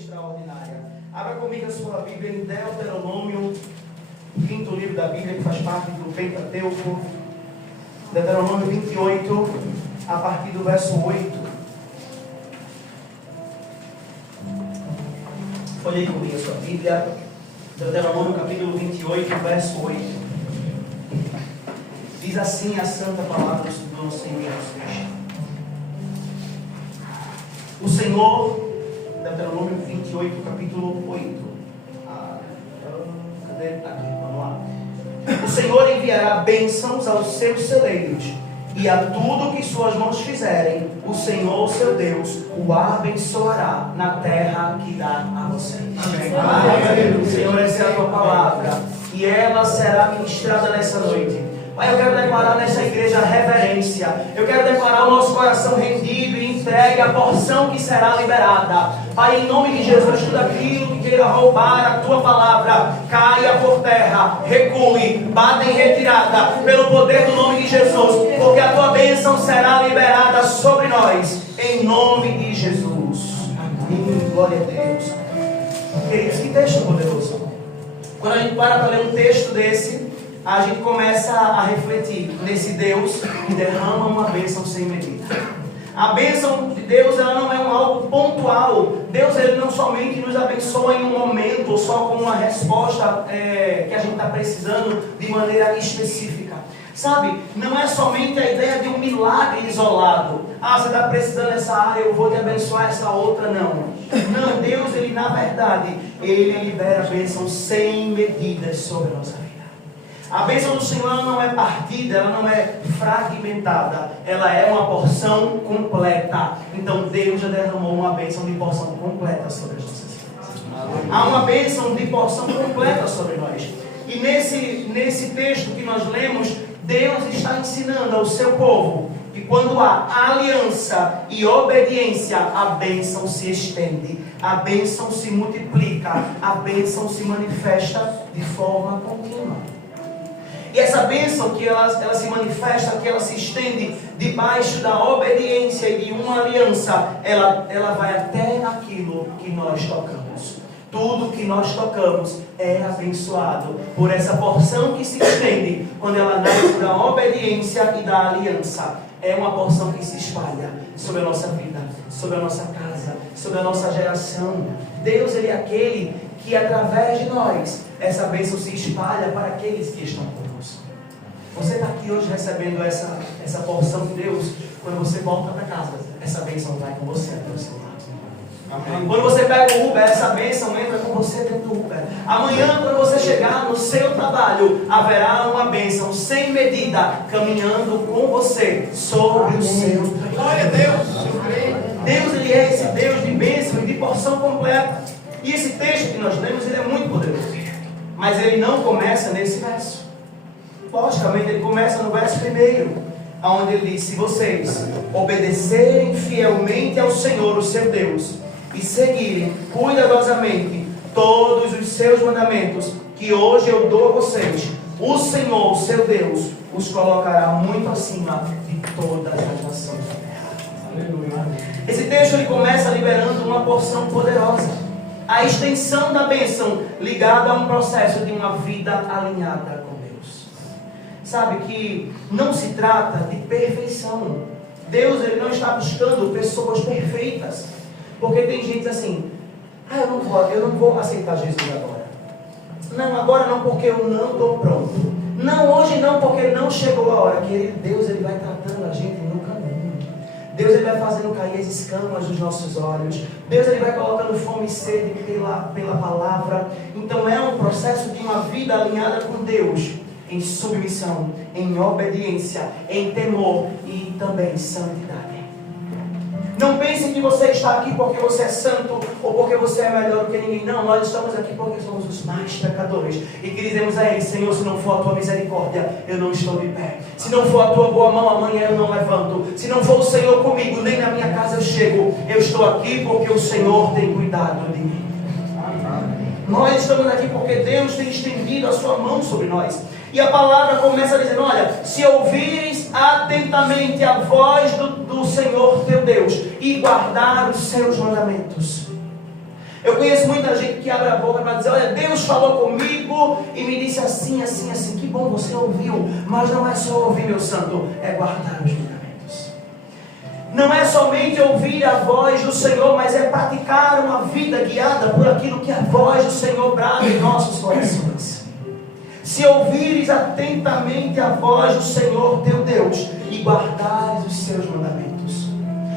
extraordinária. Abra comigo a sua Bíblia em Deuteronômio, o quinto livro da Bíblia, que faz parte do Pentateuco. Deuteronômio 28, a partir do verso 8. Olhe comigo a sua Bíblia. Deuteronômio capítulo 28, verso 8. Diz assim a santa palavra do nosso Senhor Jesus Cristo. O Senhor, Deuteronômio 28, capítulo 8. Cadê? Aqui, vamos lá. O Senhor enviará bênçãos aos seus celeiros, e a tudo que suas mãos fizerem, o Senhor, seu Deus, o abençoará na terra que dá a vocês. Amém. Amém. Senhor, essa é a tua palavra, e ela será ministrada nessa noite. Pai, eu quero declarar nessa igreja reverência. Eu quero declarar o nosso coração rendido e entregue a porção que será liberada. Pai, em nome de Jesus, tudo aquilo que queira roubar a tua palavra, caia por terra, recue, bata em retirada, pelo poder do nome de Jesus, porque a tua bênção será liberada sobre nós, em nome de Jesus. Amém. Glória a Deus. Queridos, que texto poderoso. Quando a gente para ler um texto desse, a gente começa a refletir nesse Deus que derrama uma bênção sem medida. A bênção de Deus, ela não é algo pontual. Deus, ele não somente nos abençoa em um momento, ou só com uma resposta que a gente está precisando de maneira específica. Sabe, não é somente a ideia de um milagre isolado. Você está precisando dessa área, eu vou te abençoar essa outra. Não, Deus, ele na verdade, ele libera a bênção sem medidas sobre a nossa vida. A bênção do Senhor não é partida, ela não é fragmentada, ela é uma porção completa. Então Deus já derramou uma bênção de porção completa sobre as nossas vidas. Há uma bênção de porção completa sobre nós. E nesse texto que nós lemos, Deus está ensinando ao seu povo que quando há aliança e obediência, a bênção se estende, a bênção se multiplica, a bênção se manifesta de forma contínua. E essa bênção que ela se manifesta, que ela se estende debaixo da obediência e de uma aliança, ela vai até aquilo que nós tocamos. Tudo que nós tocamos é abençoado por essa porção que se estende quando ela nasce da obediência e da aliança. É uma porção que se espalha sobre a nossa vida, sobre a nossa casa, sobre a nossa geração. Deus, ele é aquele que através de nós, essa bênção se espalha para aqueles que estão conosco. Você está aqui hoje recebendo essa porção de Deus. Quando você volta para casa, essa bênção vai com você até o seu lado. Amém. Quando você pega o Uber, essa bênção entra com você dentro do Uber. Amanhã, quando você chegar no seu trabalho, haverá uma bênção sem medida caminhando com você sobre o seu trabalho. Glória a Deus. Deus, ele é esse Deus de bênção e de porção completa. E esse texto que nós lemos, ele é muito poderoso. Mas ele não começa nesse verso. Logicamente, ele começa no verso 1, onde ele diz: se vocês obedecerem fielmente ao Senhor, o seu Deus, e seguirem cuidadosamente todos os seus mandamentos, que hoje eu dou a vocês, o Senhor, o seu Deus, os colocará muito acima de todas as nações da terra. Aleluia. Esse texto ele começa liberando uma porção poderosa. A extensão da bênção ligada a um processo de uma vida alinhada com Deus. Sabe que não se trata de perfeição. Deus, ele não está buscando pessoas perfeitas. Porque tem gente assim: eu não vou aceitar Jesus agora. Não, agora não, porque eu não estou pronto. Não, hoje não, porque não chegou a hora. Querido, Deus, ele vai tratando a gente no caminho. Deus, ele vai fazendo cair as escamas dos nossos olhos. Deus, ele vai colocando fome e sede pela palavra. Então é um processo de uma vida alinhada com Deus, em submissão, em obediência, em temor e também santidade. Não pense que você está aqui porque você é santo ou porque você é melhor do que ninguém. Não, nós estamos aqui porque somos os mais pecadores e que dizemos a Ele: Senhor, se não for a tua misericórdia, eu não estou de pé. Se não for a tua boa mão, amanhã eu não levanto. Se não for o Senhor comigo, nem na minha casa eu chego. Eu estou aqui porque o Senhor tem cuidado de mim. Nós estamos aqui porque Deus tem estendido a sua mão sobre nós. E a palavra começa dizendo: olha, se ouvires atentamente a voz do Senhor teu Deus e guardar os seus mandamentos. Eu conheço muita gente que abre a boca para dizer: olha, Deus falou comigo e me disse assim, assim, assim. Que bom, você ouviu. Mas não é só ouvir, meu santo, é guardar os mandamentos. Não é somente ouvir a voz do Senhor, mas é praticar uma vida guiada por aquilo que a voz do Senhor brada em nossos corações. Se ouvires atentamente a voz do Senhor teu Deus e guardares os seus mandamentos.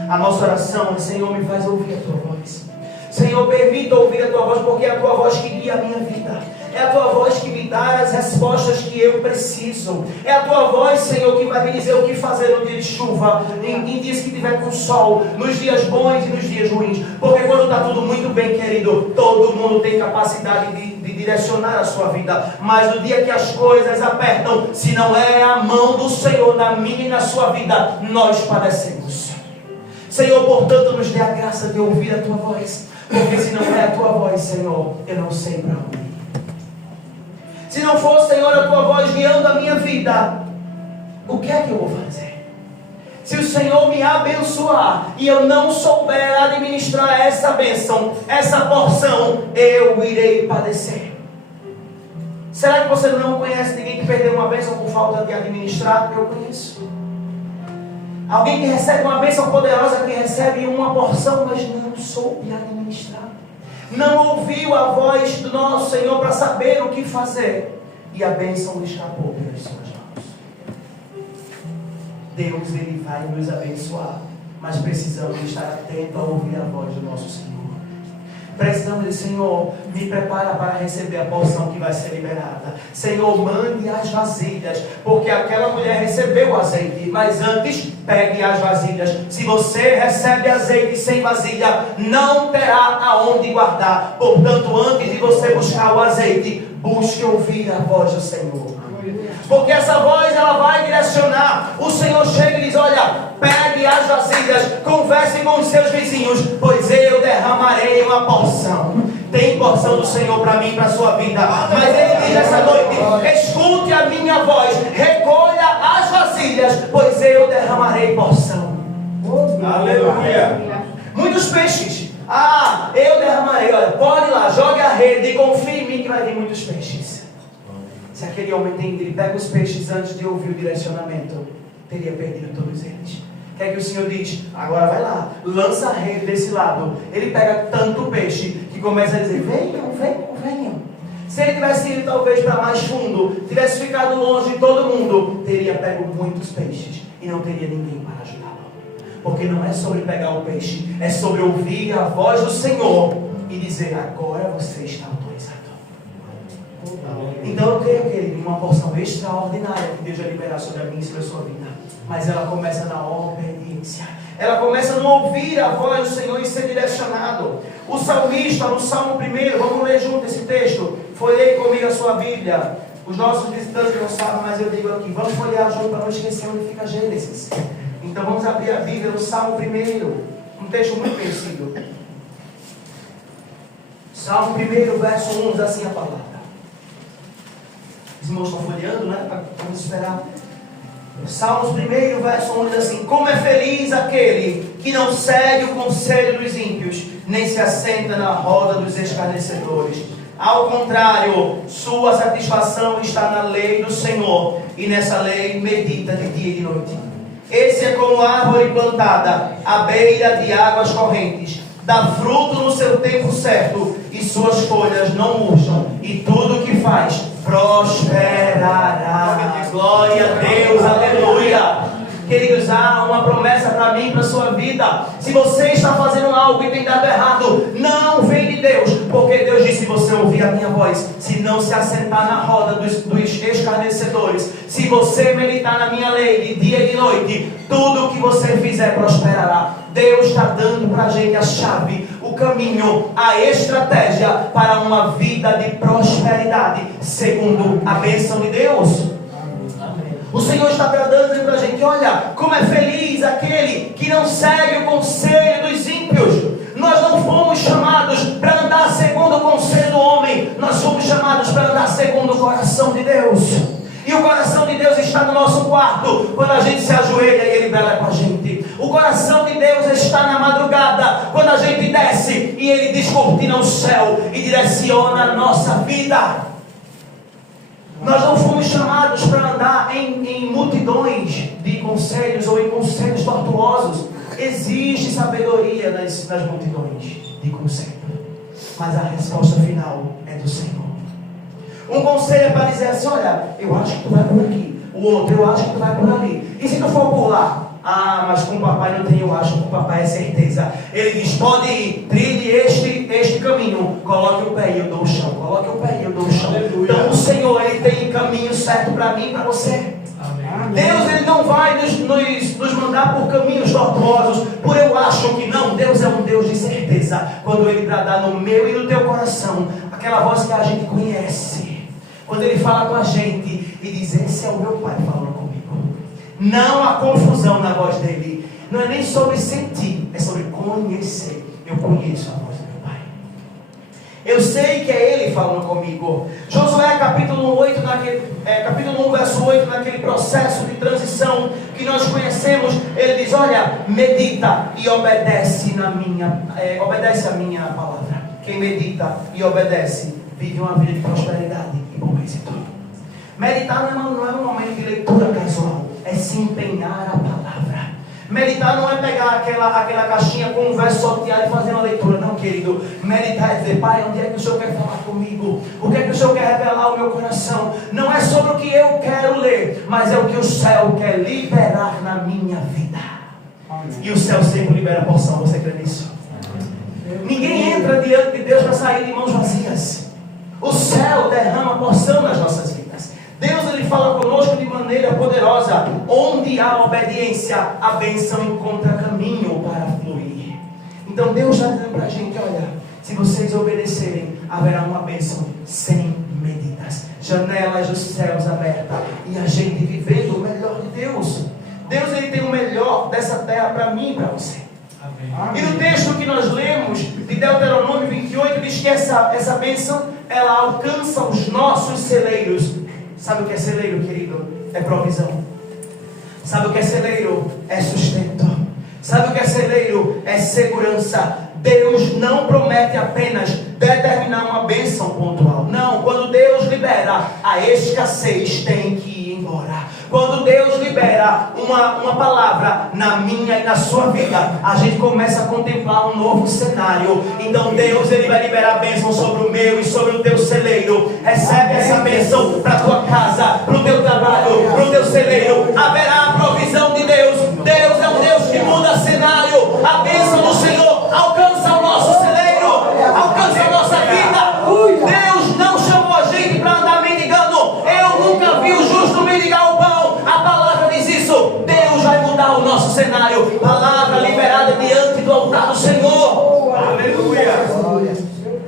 A nossa oração é: Senhor, me faz ouvir a tua voz. Senhor, permita ouvir a tua voz, porque é a tua voz que guia a minha vida. É a tua voz que me dá as respostas que eu preciso. É a tua voz, Senhor, que vai me dizer o que fazer no dia de chuva, em dias que tiver com sol, nos dias bons e nos dias ruins. Porque quando está tudo muito bem, querido, todo mundo tem capacidade de direcionar a sua vida. Mas no dia que as coisas apertam, se não é a mão do Senhor na minha e na sua vida, nós padecemos. Senhor, portanto, nos dê a graça de ouvir a tua voz. Porque se não é a tua voz, Senhor, eu não sei para onde ir. Se não for, Senhor, a tua voz guiando a minha vida, o que é que eu vou fazer? Se o Senhor me abençoar e eu não souber administrar essa bênção, essa porção, eu irei padecer. Será que você não conhece ninguém que perdeu uma bênção por falta de administrar? Eu conheço. Alguém que recebe uma bênção poderosa, que recebe uma porção, mas não soube administrar. Não ouviu a voz do nosso Senhor para saber o que fazer. E a bênção escapou pelas suas mãos. Deus, Ele vai nos abençoar. Mas precisamos estar atentos a ouvir a voz do nosso Senhor. Precisamos dizer: Senhor, me prepara para receber a porção que vai ser liberada. Senhor, mande as vasilhas, porque aquela mulher recebeu o azeite, mas antes pegue as vasilhas. Se você recebe azeite sem vasilha, não terá aonde guardar. Portanto, antes de você buscar o azeite, busque ouvir a voz do Senhor. Porque essa voz, ela vai direcionar. O Senhor chega e diz: olha, pegue as vasilhas, converse com os seus vizinhos, pois eu derramarei uma porção. Tem porção do Senhor para mim e para a sua vida. Mas Ele diz essa noite: escute a minha voz, recolha as vasilhas, pois eu derramarei porção. Aleluia. Muitos peixes. Eu derramarei. Olha, pode ir lá, jogue a rede e confie em mim que vai vir muitos peixes. Se aquele homem ele pega os peixes antes de ouvir o direcionamento, teria perdido todos eles. O que é que o Senhor diz? Agora vai lá, lança a rede desse lado. Ele pega tanto peixe que começa a dizer: venham, venham, venham. Se ele tivesse ido talvez para mais fundo, tivesse ficado longe de todo mundo, teria pego muitos peixes e não teria ninguém para ajudá-lo. Porque não é sobre pegar o peixe, é sobre ouvir a voz do Senhor e dizer: agora você está autorizado. Então eu creio que uma porção extraordinária que Deus vai liberar sobre a minha e sobre a sua vida. Mas ela começa na obediência. Ela começa no ouvir a voz do Senhor e ser direcionado. O salmista, no Salmo 1, vamos ler junto esse texto. Folhei comigo a sua Bíblia. Os nossos visitantes não sabem, mas eu digo aqui: vamos folhear junto para não esquecer onde fica Gênesis. Então vamos abrir a Bíblia no Salmo 1, um texto muito conhecido. Salmo 1, verso 1, diz assim a palavra. Os irmãos estão folheando, né? Vamos esperar. Salmos 1, verso 1 diz assim: como é feliz aquele que não segue o conselho dos ímpios, nem se assenta na roda dos escarnecedores. Ao contrário, sua satisfação está na lei do Senhor, e nessa lei medita de dia e de noite. Esse é como árvore plantada à beira de águas correntes, dá fruto no seu tempo certo, e suas folhas não murcham, e tudo o que faz prosperará. Glória a Deus, aleluia. Queridos, há uma promessa para mim e para a sua vida. Se você está fazendo algo e tem dado errado, não vem de Deus, porque Deus disse: se você ouvir a minha voz, se não se assentar na roda dos escarnecedores, se você meditar na minha lei de dia e de noite, tudo o que você fizer prosperará. Deus está dando para a gente a chave, o caminho, a estratégia para uma vida de prosperidade, segundo a bênção de Deus. O Senhor está dando para a gente: olha, como é feliz aquele que não segue o conselho dos ímpios. Nós não fomos chamados para andar segundo o conselho do homem, nós fomos chamados para andar segundo o coração de Deus. E o coração de Deus está no nosso quarto, quando a gente se ajoelha e Ele vela com a gente. O coração de Deus está na madrugada, quando a gente desce e Ele diz descortina o céu e direciona a nossa vida. Nós não fomos chamados para andar em multidões de conselhos ou em conselhos tortuosos. Existe sabedoria nas multidões de conselho, mas a resposta final é do Senhor. Um conselho é para dizer assim: olha, eu acho que tu vai por aqui. O outro, eu acho que tu vai por ali. E se tu for por lá? Ah, mas com o papai não tem, eu acho, com o papai é certeza. Ele diz: pode ir, trilhe este caminho, coloque o pé e eu dou o chão, coloque o pé e eu dou o chão. Aleluia. Então o Senhor, Ele tem caminho certo para mim e para você. Amém. Deus, Ele não vai nos mandar por caminhos tortuosos, por eu acho que não. Deus é um Deus de certeza. Quando Ele bradar no meu e no teu coração, aquela voz que a gente conhece, quando Ele fala com a gente e diz: esse é o meu Pai falando comigo. Não há confusão na voz dele. Não é nem sobre sentir, é sobre conhecer. Eu conheço a voz do meu Pai. Eu sei que é Ele falando comigo. Josué capítulo 8, capítulo 1, verso 8, naquele processo de transição que nós conhecemos, ele diz: olha, medita e obedece obedece a minha palavra. Quem medita e obedece vive uma vida de prosperidade e bom êxito. Meditar não é um momento de leitura casual, é se empenhar a palavra. Meditar não é pegar aquela caixinha com um verso sorteado e fazer uma leitura. Não, querido. Meditar é dizer: Pai, onde é que o Senhor quer falar comigo? O que é que o Senhor quer revelar ao meu coração? Não é sobre o que eu quero ler, mas é o que o céu quer liberar na minha vida. Amém. E o céu sempre libera a porção. Você crê nisso? Amém. Ninguém entra diante de Deus para sair de mãos vazias. O céu derrama a porção nas nossas vidas. Deus, Ele fala conosco de maneira poderosa. Onde há obediência, a bênção encontra caminho para fluir. Então Deus está dizendo para a gente: olha, se vocês obedecerem, haverá uma bênção sem medidas, janelas dos céus abertas, e a gente vivendo o melhor de Deus. Deus, Ele tem o melhor dessa terra para mim e para você. Amém. E no texto que nós lemos de Deuteronômio 28, diz que essa bênção, ela alcança os nossos celeiros. Sabe o que é celeiro, querido? É provisão. Sabe o que é celeiro? É sustento. Sabe o que é celeiro? É segurança. Deus não promete apenas determinar uma bênção pontual. Não, quando Deus libera, a escassez tem que ir embora. Quando Deus libera uma palavra na minha e na sua vida, a gente começa a contemplar um novo cenário. Então Deus, Ele vai liberar a bênção sobre o meu e sobre o teu celeiro. Recebe essa bênção para a tua casa, para o teu trabalho, para o teu celeiro. Haverá a provisão de Deus. Deus é um Deus que muda cenário. A bênção do Senhor alcança o nosso celeiro, alcança a nossa vida. Deus não chamou a gente para andar mendigando. Eu nunca vi o justo mendigar o pão. A palavra diz isso. Deus vai mudar o nosso cenário. Palavra liberada diante do altar do Senhor. Aleluia.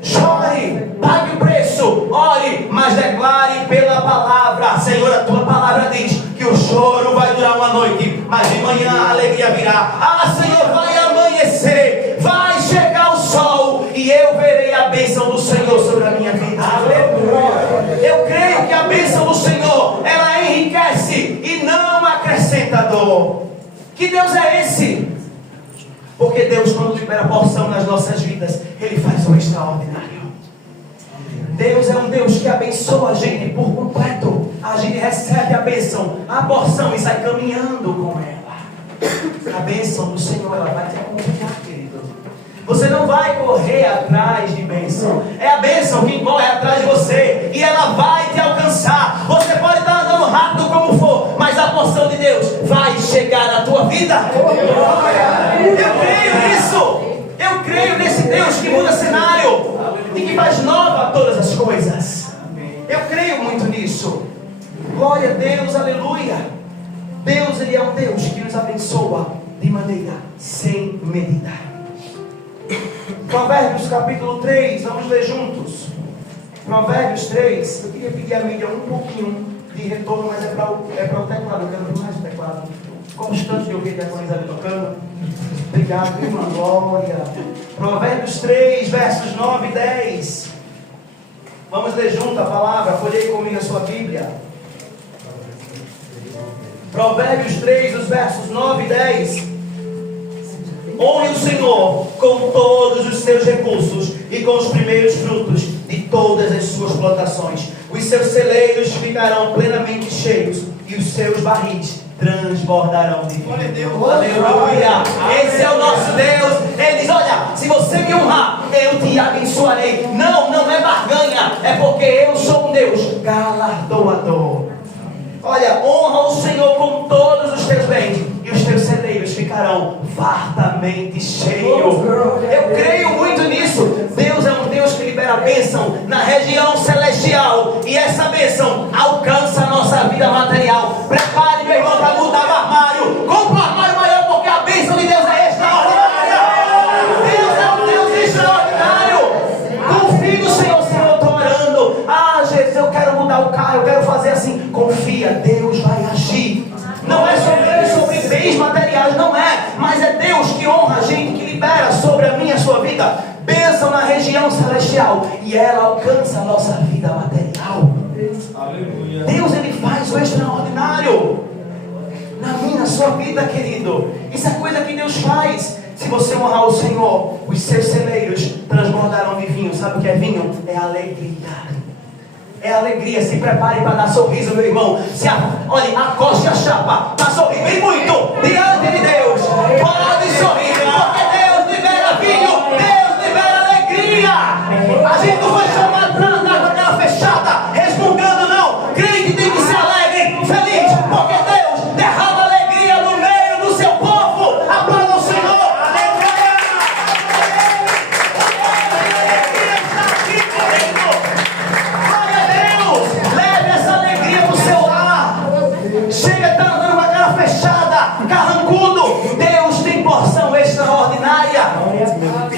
Chore, pague o preço, ore, mas declare pela palavra. Senhor, a tua palavra diz que o choro vai durar uma noite, mas de manhã a alegria virá. Ah, Senhor, vai amanhecer, vai chegar o sol e eu verei a bênção do Senhor sobre a minha vida. Aleluia. Eu creio que a bênção do Senhor, ela enriquece e não acrescenta dor. Que Deus é esse? Porque Deus, quando libera porção nas nossas vidas, Ele faz o extraordinário. Deus é um Deus que abençoa a gente por completo. A gente recebe a bênção, a porção, e sai caminhando com ela. A bênção do Senhor, ela vai te acompanhar, querido. Você não vai correr atrás de bênção. É a bênção que corre atrás de você, e ela vai te alcançar. Você pode estar andando rápido como for, mas a porção de Deus vai chegar na tua vida. Eu creio nisso. Eu creio nesse Deus que muda cenário e que faz nova todas as coisas. Eu creio muito nisso. Glória a Deus, aleluia. Deus, Ele é um Deus que nos abençoa de maneira sem medida. Provérbios capítulo 3, vamos ler juntos. Provérbios 3. Eu queria pedir a mídia um pouquinho de retorno, mas é para o teclado. Eu quero ver mais o teclado constante de ouvir a coisa ali tocando. Obrigado, irmã. Glória. Provérbios 3, versos 9 e 10. Vamos ler junto a palavra. Folhei comigo a sua Bíblia. Provérbios 3, os versos 9 e 10. Honre o Senhor com todos os seus recursos e com os primeiros frutos de todas as suas plantações. Os seus celeiros ficarão plenamente cheios e os seus barris transbordarão de vinho. Aleluia! Esse é o nosso Deus. Ele diz: olha, se você me honrar, eu te abençoarei. Não é barganha, é porque eu sou um Deus galardoador. Olha, honra o Senhor com todos os teus bens e os teus celeiros ficarão fartamente cheios. Eu creio muito nisso. Deus é um Deus que libera bênção na região celestial, e essa bênção alcança a nossa vida material. Prepare, meu irmão, para mudar o armário. Compre um armário maior, porque a bênção de Deus é extraordinária. Deus é um Deus extraordinário. Confie no Senhor. Senhor, eu estou orando. Jesus, eu quero mudar o carro, eu quero fazer assim. Confia, Deus vai agir. Não é sobre bens materiais, não é. Mas é Deus que honra a gente, que libera sobre a minha e a sua vida bênção na região celestial, e ela alcança a nossa vida material. Aleluia. Deus, Ele faz o extraordinário na minha, na sua vida, querido. Isso é coisa que Deus faz. Se você honrar o Senhor, os seus celeiros transbordarão de vinho. Sabe o que é vinho? É alegria. É alegria. Se prepare para dar sorriso, meu irmão. Olha, acoste a chapa para sorrir bem muito diante de Deus. Pode sorrir, porque Deus libera vinho, Deus libera alegria. A gente não foi chamado para andar com a cara fechada, resmungando, não. Crente tem que ser alegre, feliz, porque Deus derrama alegria no meio do seu povo. Aplauda o Senhor. Chega, está andando com a cara fechada, carrancudo. Deus tem porção extraordinária.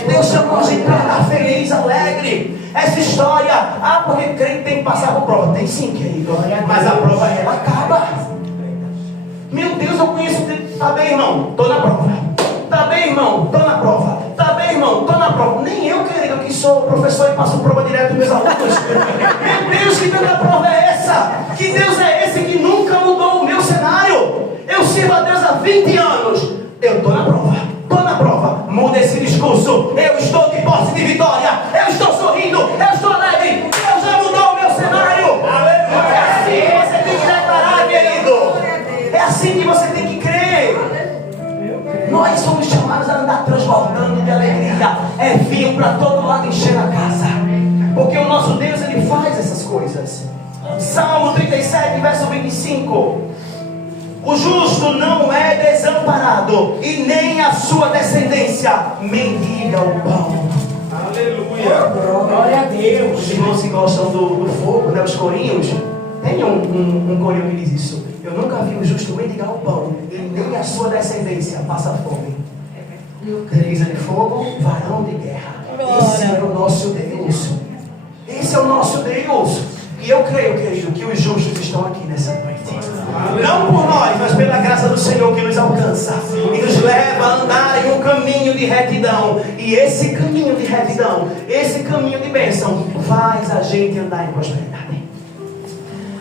Deus chamou a gente para estar feliz, alegre. Essa história, porque crente tem que passar por prova. Tem sim, querido, mas a prova ela acaba. Meu Deus, eu conheço. Tá bem, irmão? Estou na prova. Tá bem, irmão? Estou na prova. Tá bem, irmão? Estou na prova. Nem eu, querido, que sou professor e passo prova direto dos meus alunos. Meu Deus, que tanta prova é essa? Que Deus é esse que nunca mudou o meu cenário? Eu sirvo a Deus há 20 anos. Eu estou na prova. Estou na prova. Muda esse discurso. Eu estou de posse de vitória. Eu estou sorrindo. Eu estou alegre. Deus já mudou o meu cenário. É assim que você tem que declarar, querido. É assim que você tem que crer. Nós somos chamados a andar transbordando de alegria. É vinho para todo lado encher a casa. Porque o nosso Deus, Ele faz essas coisas. Salmo 37, verso 25. O justo não é desamparado, e nem a sua descendência mendiga o pão. Aleluia. Glória a Deus. Os irmãos que gostam do fogo, né, os corinhos. Tem um corinho que diz isso. Eu nunca vi o justo mendigar o pão, e nem a sua descendência passa fome. Camisa de fogo, varão de guerra. Esse é o nosso Deus. Esse é o nosso Deus. E eu creio, querido, que os justos estão aqui nessa noite. Não por nós, mas pela graça do Senhor que nos alcança e nos leva a andar em um caminho de retidão. E esse caminho de retidão, esse caminho de bênção, faz a gente andar em prosperidade.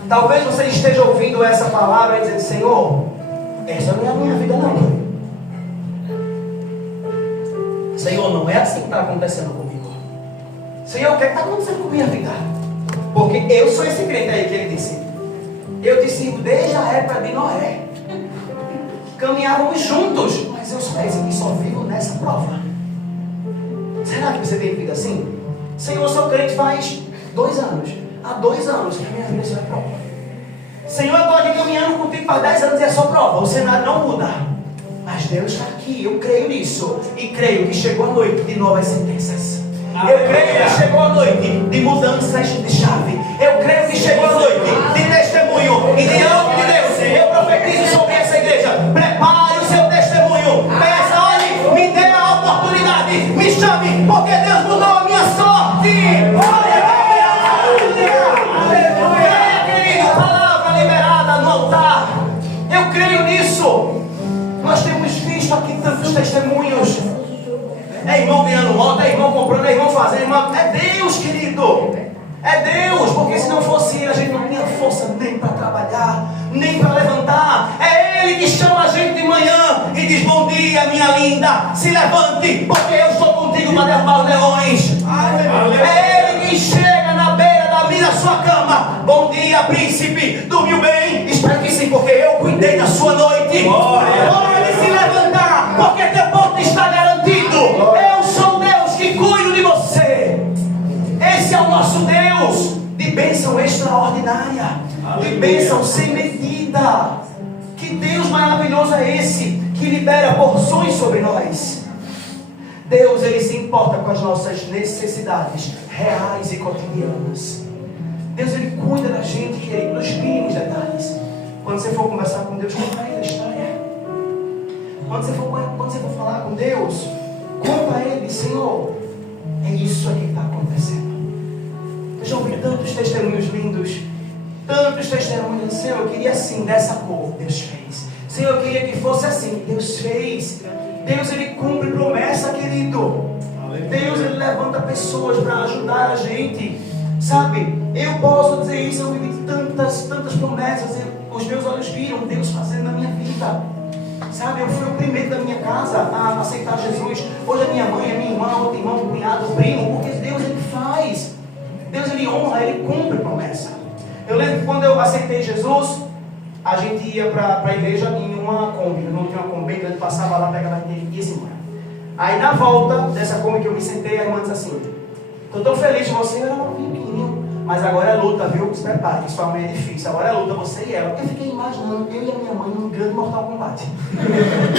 Talvez você esteja ouvindo essa palavra e dizendo: Senhor, essa não é a minha vida, não. Senhor, não é assim que está acontecendo comigo. Senhor, o que está acontecendo com a minha vida? Porque eu sou esse crente aí que ele disse. Eu te sirvo desde a época de Noé. Caminhávamos juntos, mas eu sou esse que só vivo nessa prova. Será que você tem vida assim? Senhor, eu sou crente faz 2 anos. Há 2 anos que a minha vida só é prova. Senhor, eu estou aqui caminhando contigo faz 10 anos e é só prova. O cenário não muda. Mas Deus está aqui, eu creio nisso. E creio que chegou a noite de novas sentenças. Eu creio que chegou a noite de mudanças de chave. Eu creio que chegou a noite de testemunho. E diante de Deus, eu profetizo sobre essa igreja. Prepare o seu testemunho. Peça, olhe, me dê a oportunidade. Me chame, porque Deus mudou a minha sorte. Aleluia, querido. Palavra liberada no altar. Eu creio nisso. Nós temos visto aqui tantos testemunhos. É irmão ganhando moto, é irmão comprando, é irmão fazendo, irmão. É Deus, querido. É Deus, porque se não fosse Ele, a gente não tinha força nem para trabalhar, nem para levantar. É Ele que chama a gente de manhã e diz: bom dia, minha linda, se levante, porque eu estou contigo para derrubar os leões. Aleluia. príncipe, dormiu bem? Espero que sim, porque eu cuidei da sua noite. Hora de se levantar, porque teu ponto está garantido. Eu sou Deus que cuido de você. Esse é o nosso Deus, de bênção extraordinária, de bênção sem medida. Que Deus maravilhoso é esse, que libera porções sobre nós. Deus, Ele se importa com as nossas necessidades reais e cotidianas. Deus, Ele cuida da gente, querido, nos mínimos detalhes. Quando você for conversar com Deus, conta a Ele a história. Quando você for falar com Deus, conta a Ele: Senhor, é isso aqui que está acontecendo. Eu já ouvi tantos testemunhos lindos, tantos testemunhos. Senhor, eu queria assim, dessa cor, Deus fez. Senhor, eu queria que fosse assim, Deus fez. Deus, Ele cumpre promessa, querido. Deus, Ele levanta pessoas para ajudar a gente. Sabe, eu posso dizer isso, eu vivi tantas promessas. Os meus olhos viram Deus fazendo na minha vida. Sabe, eu fui o primeiro da minha casa a aceitar Jesus. Hoje a minha mãe, a minha irmã, outro irmão, o cunhado, o primo. Porque Deus, Ele faz. Deus, Ele honra, Ele cumpre promessa. Eu lembro que quando eu aceitei Jesus, a gente ia para a igreja em uma Kombi. Não tinha uma Kombi, a gente passava lá, pegava a gente e ia embora. Aí na volta dessa Kombi que eu me sentei, a irmã disse assim: estou tão feliz de você. Eu era novinho, pequenininho, mas agora é luta, viu? Se prepare, que sua mãe é difícil. Agora é luta, você e ela. Eu fiquei imaginando eu e a minha mãe num grande Mortal Kombat.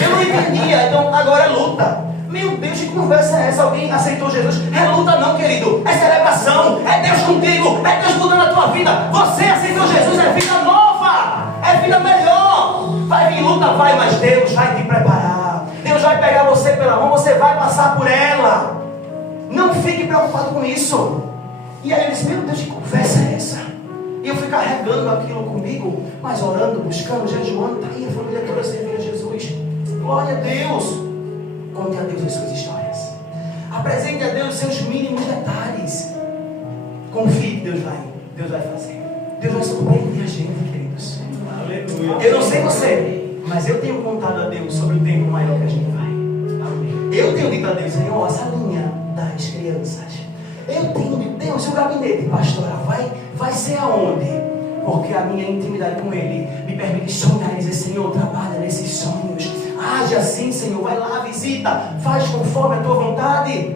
Eu não entendia, então agora é luta. Meu Deus, que conversa é essa? Alguém aceitou Jesus? É luta não, querido. É celebração. É Deus contigo. É Deus mudando a tua vida. Você aceitou Jesus, é vida nova. É vida melhor. Vai vir luta, vai, mas Deus vai te preparar. Deus vai pegar você pela mão, você vai passar por ela. Não fique preocupado com isso. E aí eu disse: meu Deus, que conversa é essa? E eu fui carregando aquilo comigo, mas orando, buscando, jejuando. Tá aí a família toda servindo a Jesus. Glória a Deus. Conte a Deus as suas histórias. Apresente a Deus os seus mínimos detalhes. Confie que Deus vai fazer. Deus vai surpreender a gente, queridos. Aleluia. Eu não sei você, mas eu tenho contado a Deus sobre o tempo maior que a gente vai. Eu tenho dito a Deus: Senhor, essa linha das crianças. Eu tenho dito: Deus, o gabinete pastoral vai ser aonde? Porque a minha intimidade com Ele me permite sonhar e dizer: Senhor, trabalha nesses sonhos. Age assim, Senhor, vai lá, visita, faz conforme a tua vontade.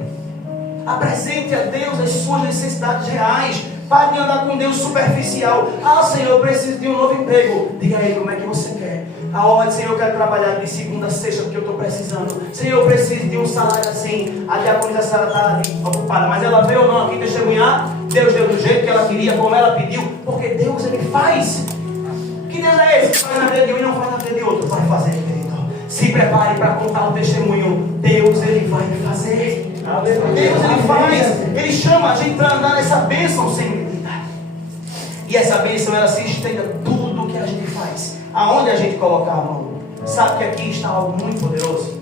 Apresente a Deus as suas necessidades reais. Pare de andar com Deus superficial. Ah, Senhor, eu preciso de um novo emprego. Diga a Ele como é que você quer. A ordem: Senhor, eu quero trabalhar de segunda a sexta porque eu estou precisando. Senhor, eu preciso de um salário assim. A diaconisa Sara está ali ocupada, mas ela veio ou não aqui testemunhar. Deus deu do jeito que ela queria, como ela pediu, porque Deus, Ele faz. Que Deus é esse que faz na vida de um e não faz na vida de outro? Vai fazer, querido. Se prepare para contar o testemunho. Deus, Ele vai fazer. Deus, Ele faz. Ele chama a gente para andar nessa bênção sem medida. E essa bênção, ela se estende a tudo que a gente faz. Aonde a gente colocar a mão. Sabe que aqui está algo muito poderoso.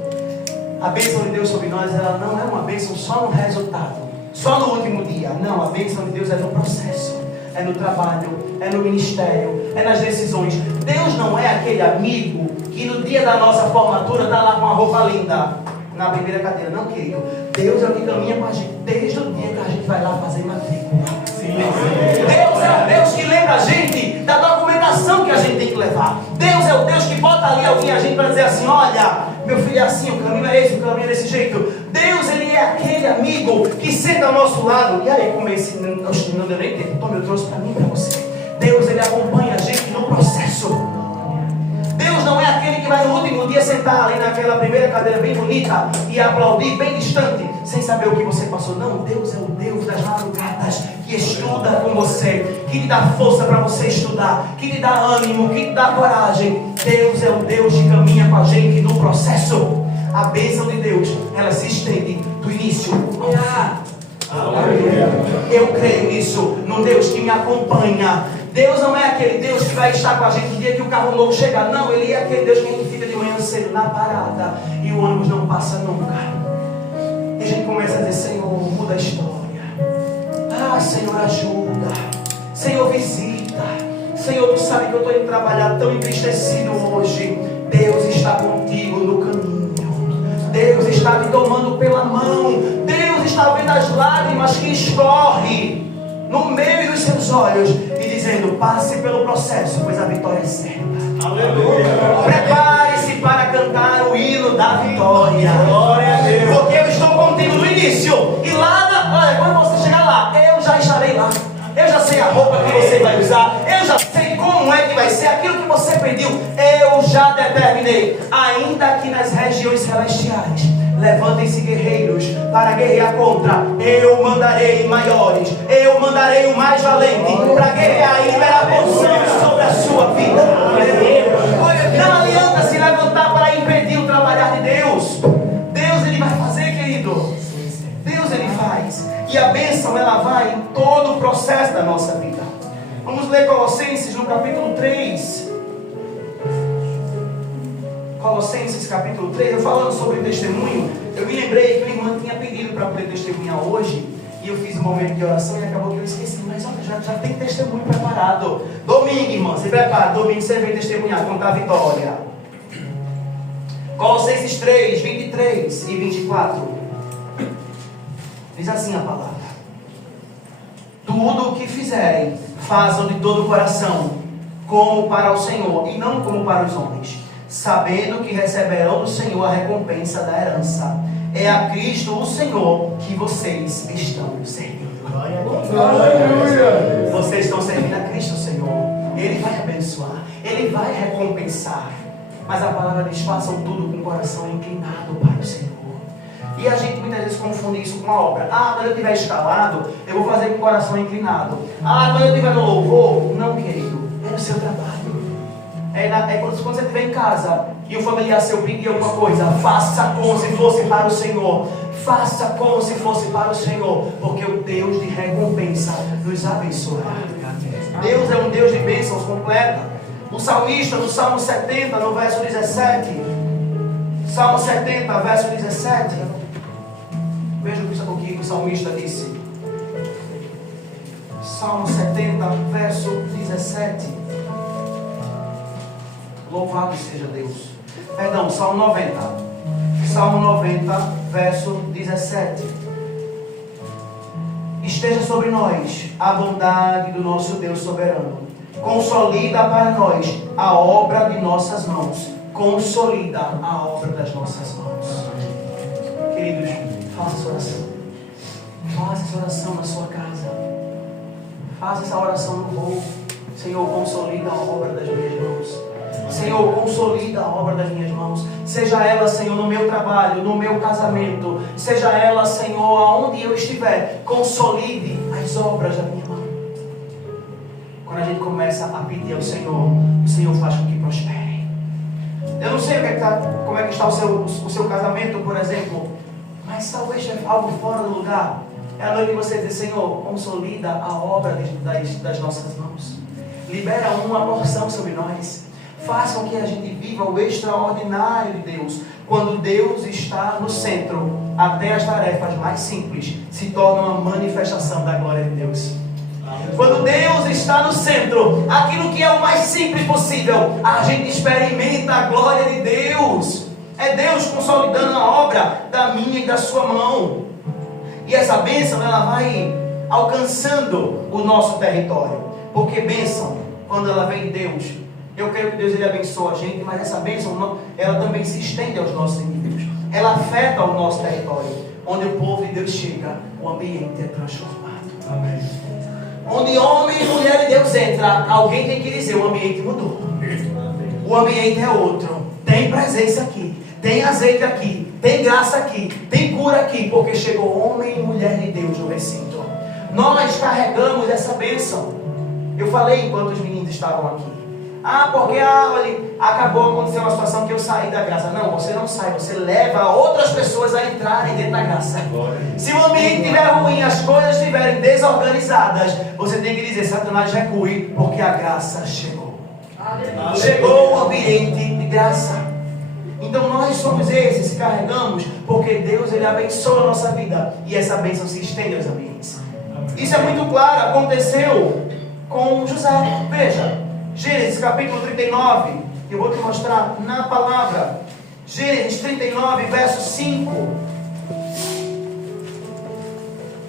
A bênção de Deus sobre nós, ela não é uma bênção só no resultado, só no último dia. Não, a bênção de Deus é no processo, é no trabalho, é no ministério, é nas decisões. Deus não é aquele amigo que no dia da nossa formatura está lá com a roupa linda na primeira cadeira. Não, querido. Deus é o que caminha com a gente desde o dia que a gente vai lá fazer matrícula. Deus é o Deus que lembra a gente da documentação que a gente tem que levar. Deus é o Deus que bota ali alguém a gente para dizer assim: olha, meu filho é assim, o caminho é esse, o caminho é desse jeito. Deus, Ele é aquele amigo que senta ao nosso lado. E aí, como esse não deu nem tempo, Tom, eu trouxe para mim e para você. Deus, Ele acompanha a gente no processo. Deus não é aquele que vai no último dia sentar ali naquela primeira cadeira bem bonita e aplaudir bem distante, sem saber o que você passou. Não, Deus é o Deus das madrugadas, que estuda com você, que te dá força para você estudar, que te dá ânimo, que te dá coragem. Deus é o Deus que caminha com a gente no processo. A bênção de Deus, ela se estende do início ao fim. Eu creio nisso, no Deus que me acompanha. Deus não é aquele Deus que vai estar com a gente no dia que o carro novo chegar. Não, Ele é aquele Deus que a gente fica de manhã cedo na parada e o ônibus não passa nunca. E a gente começa a dizer: Senhor, muda a história. Ah, Senhor, ajuda. Senhor, visita. Senhor, tu sabe que eu estou indo trabalhar tão entristecido hoje. Deus está contigo no caminho. Deus está te tomando pela mão. Deus está vendo as lágrimas que escorrem. no meio dos seus olhos e dizendo: passe pelo processo, pois a vitória é certa. Aleluia. Prepare-se para cantar o hino da vitória. Glória a Deus. Porque eu estou contigo no início. E lá, olha, quando você chegar lá, eu já estarei lá. Eu já sei a roupa que você vai usar. Eu já sei como é que vai ser. Aquilo que você pediu, eu já determinei. Ainda aqui nas regiões celestiais, levantem-se guerreiros para guerrear contra. Eu mandarei maiores. Eu mandarei o mais valente para guerrear e liberar porção sobre a sua vida. Não adianta se levantar para impedir o trabalhar de Deus. Deus, Ele vai fazer, querido. Deus, Ele faz. E a bênção, ela vai em todo o processo da nossa vida. Vamos ler Colossenses no capítulo 3. Colossenses capítulo 3, eu falando sobre testemunho, eu me lembrei que minha irmã tinha pedido para poder testemunhar hoje, e eu fiz um momento de oração e acabou que eu esqueci. Mas olha, já tem testemunho preparado. Domingo, irmã, se prepara, domingo você vem testemunhar, contar a vitória. Colossenses 3, 23 e 24. Diz assim a palavra: tudo o que fizerem, façam de todo o coração, como para o Senhor, e não como para os homens, sabendo que receberão do Senhor a recompensa da herança. É a Cristo o Senhor que vocês estão servindo. Vocês estão servindo a Cristo o Senhor. Ele vai abençoar, Ele vai recompensar. Mas a palavra diz: façam tudo com o coração inclinado para o Senhor. E a gente muitas vezes confunde isso com a obra. Ah, quando eu estiver escalado, eu vou fazer com o coração inclinado. Ah, quando eu estiver no louvor. Não, querido, é no seu trabalho. É quando você estiver em casa e o familiar seu pedir alguma coisa, faça como se fosse para o Senhor. Faça como se fosse para o Senhor, porque o Deus de recompensa nos abençoará. Deus é um Deus de bênçãos completa. O salmista, no Salmo 70, no verso 17. Salmo 70, verso 17. Veja o que o salmista disse. Salmo 70, verso 17. Louvado seja Deus. Perdão, Salmo 90. Salmo 90, verso 17. Esteja sobre nós a bondade do nosso Deus soberano. Consolida para nós a obra de nossas mãos. Consolida a obra das nossas mãos. Queridos, faça essa oração. Faça essa oração na sua casa. Faça essa oração no voo. Senhor, consolida a obra das minhas mãos. Senhor, consolida a obra das minhas mãos. Seja ela, Senhor, no meu trabalho, no meu casamento. Seja ela, Senhor, aonde eu estiver. Consolide as obras da minha mão. Quando a gente começa a pedir ao Senhor, o Senhor faz com que prospere. Eu não sei como é que está o seu casamento, por exemplo, mas talvez é algo fora do lugar. É a noite que você diz: Senhor, consolida a obra das nossas mãos. Libera uma porção sobre nós. Faça com que a gente viva o extraordinário de Deus. Quando Deus está no centro, até as tarefas mais simples se tornam uma manifestação da glória de Deus. Quando Deus está no centro, aquilo que é o mais simples possível, a gente experimenta a glória de Deus. É Deus consolidando a obra da minha e da sua mão. E essa bênção, ela vai alcançando o nosso território. Porque bênção, quando ela vem de Deus, eu quero que Deus ele abençoe a gente, mas essa bênção, ela também se estende aos nossos inimigos. Ela afeta o nosso território. Onde o povo de Deus chega, o ambiente é transformado. Amém. Onde homem e mulher de Deus entra, alguém tem que dizer: o ambiente mudou. O ambiente é outro. Tem presença aqui, tem azeite aqui, tem graça aqui, tem cura aqui, porque chegou homem e mulher de Deus no recinto. Nós carregamos essa bênção. Eu falei enquanto os meninos estavam aqui. Ah, porque acabou acontecendo uma situação que eu saí da graça. Não, você não sai, você leva outras pessoas a entrarem dentro da graça. Se o ambiente estiver ruim, as coisas estiverem desorganizadas, você tem que dizer: Satanás, recue, porque a graça chegou. Aleluia. Chegou o ambiente de graça. Então nós somos esses que carregamos, porque Deus ele abençoa a nossa vida e essa bênção se estende aos ambientes. Isso é muito claro, aconteceu com José. Veja, Gênesis capítulo 39, eu vou te mostrar na palavra. Gênesis 39, verso 5.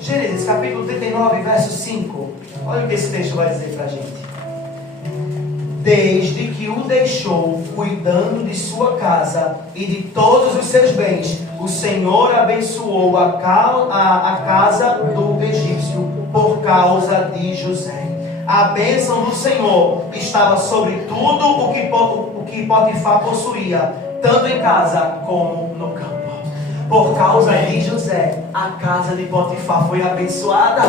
Gênesis capítulo 39, verso 5. Olha o que esse texto vai dizer para a gente. Desde que o deixou cuidando de sua casa e de todos os seus bens, o Senhor abençoou a casa do egípcio por causa de José. A bênção do Senhor estava sobre tudo o que Potifar possuía, tanto em casa como no campo. Por causa de José, a casa de Potifar foi abençoada.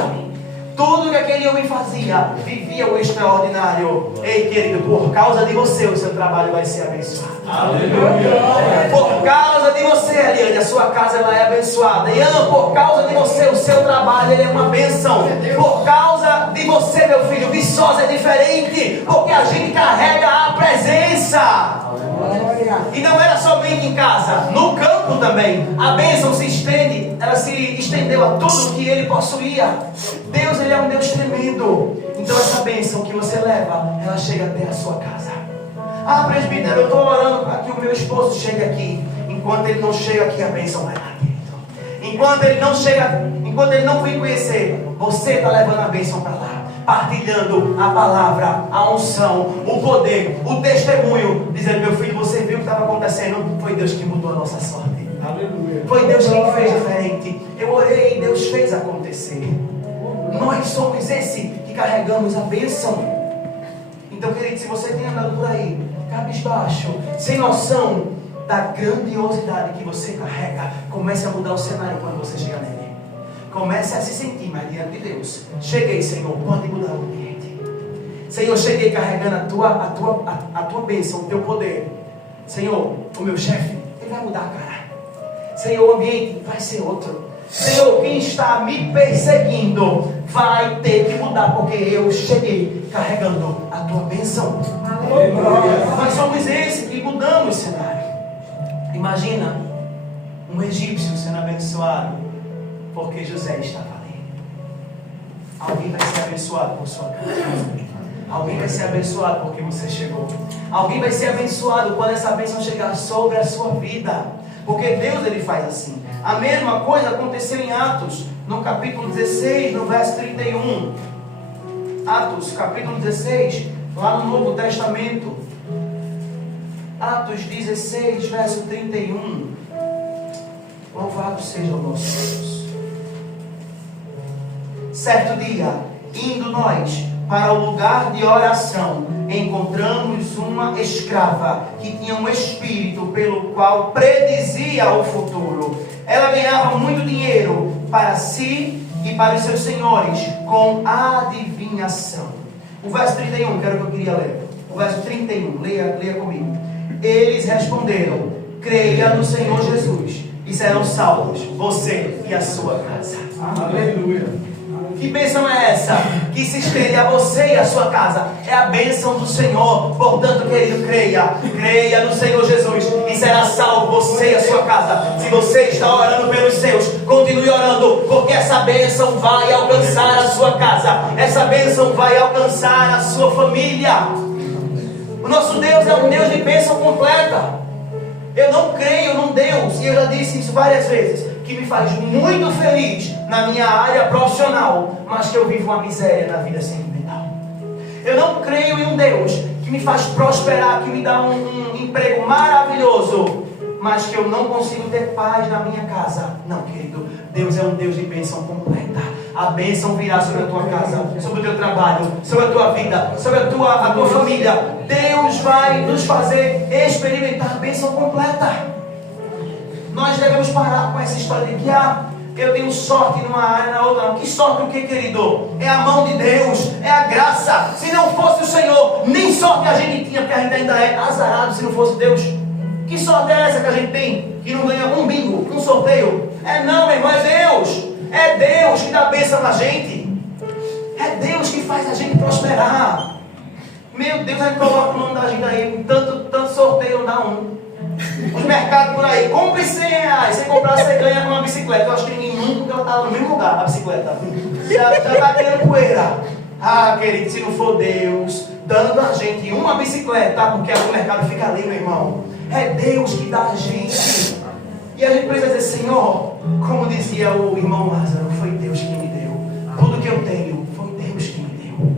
Tudo que aquele homem fazia, vivia o extraordinário. Ei, querido, por causa de você, o seu trabalho vai ser abençoado. Aleluia. Por causa de você, Eliane, a sua casa ela é abençoada. Ian, por causa de você, o seu trabalho ele é uma bênção. Por causa de você, meu filho, Viçosa é diferente, porque a gente carrega a presença. E não era somente em casa, no campo também. A bênção se estende, ela se estendeu a tudo que ele possuía. Deus, ele é um Deus tremendo. Então essa bênção que você leva, ela chega até a sua casa. Ah, presbítero, eu estou orando para que o meu esposo chegue aqui. Enquanto ele não chega aqui, a bênção vai lá, querido. Enquanto ele não chega, enquanto ele não vem conhecer, você está levando a bênção para lá, partilhando a palavra, a unção, o poder, o testemunho, dizendo: meu filho, você viu o que estava acontecendo? Foi Deus que mudou a nossa sorte. Aleluia. Foi Deus quem fez diferente. Eu orei e Deus fez acontecer. Nós somos esse que carregamos a bênção. Então, querido, se você tem andado por aí, cabisbaixo, sem noção da grandiosidade que você carrega, comece a mudar o cenário quando você chegar nele. Comece a se sentir mais diante de Deus. Cheguei, Senhor, pode mudar o ambiente. Senhor, cheguei carregando a tua bênção, o teu poder. Senhor, o meu chefe, ele vai mudar, cara. Senhor, o ambiente vai ser outro. Senhor, quem está me perseguindo vai ter que mudar, porque eu cheguei carregando a tua bênção. Nós somos esse que mudamos o cenário. Imagina um egípcio sendo abençoado porque José estava ali. Alguém vai ser abençoado por sua casa. Alguém vai ser abençoado porque você chegou. Alguém vai ser abençoado quando essa bênção chegar sobre a sua vida. Porque Deus, ele faz assim. A mesma coisa aconteceu em Atos, no capítulo 16, no verso 31. Atos, capítulo 16, lá no Novo Testamento. Atos 16, verso 31. Louvado seja o nosso Deus. Certo dia, indo nós para o lugar de oração, encontramos uma escrava que tinha um espírito pelo qual predizia o futuro. Ela ganhava muito dinheiro para si e para os seus senhores com adivinhação. O verso 31, que era o que eu queria ler. O verso 31, leia comigo. Eles responderam: creia no Senhor Jesus e serão salvos, você e a sua casa. Aleluia. Que bênção é essa? Que se estende a você e a sua casa. É a bênção do Senhor. Portanto, querido, creia no Senhor Jesus e será salvo você e a sua casa. Se você está orando pelos seus, continue orando, porque essa bênção vai alcançar a sua casa. Essa bênção vai alcançar a sua família. O nosso Deus é um Deus de bênção completa. Eu não creio num Deus, e eu já disse isso várias vezes, que me faz muito feliz na minha área profissional, mas que eu vivo uma miséria na vida sentimental. Eu não creio em um Deus que me faz prosperar, que me dá um emprego maravilhoso, mas que eu não consigo ter paz na minha casa. Não, querido, Deus é um Deus de bênção completa. A bênção virá sobre a tua casa, sobre o teu trabalho, sobre a tua vida, sobre a tua família. Deus vai nos fazer experimentar a bênção completa. Nós devemos parar com essa história de que eu tenho sorte numa área, na outra não. Que sorte o que, querido? É a mão de Deus, é a graça. Se não fosse o Senhor, nem sorte a gente tinha, porque a gente ainda é azarado se não fosse Deus. Que sorte é essa que a gente tem? Que não ganha um bingo, um sorteio? Não, meu irmão, é Deus. É Deus que dá bênção na gente. É Deus que faz a gente prosperar. Meu Deus, a gente coloca o nome da gente aí, tanto sorteio não dá um. Os mercados por aí, compre 100 reais. Se comprar, você ganha uma bicicleta. Eu acho que ninguém nunca está no mesmo lugar, a bicicleta. Já está criando poeira. Querido, se não for Deus dando a gente uma bicicleta, porque o mercado fica ali, meu irmão. É Deus que dá a gente. E a gente precisa dizer: Senhor, como dizia o irmão Lázaro, foi Deus que me deu. Tudo que eu tenho, foi Deus que me deu.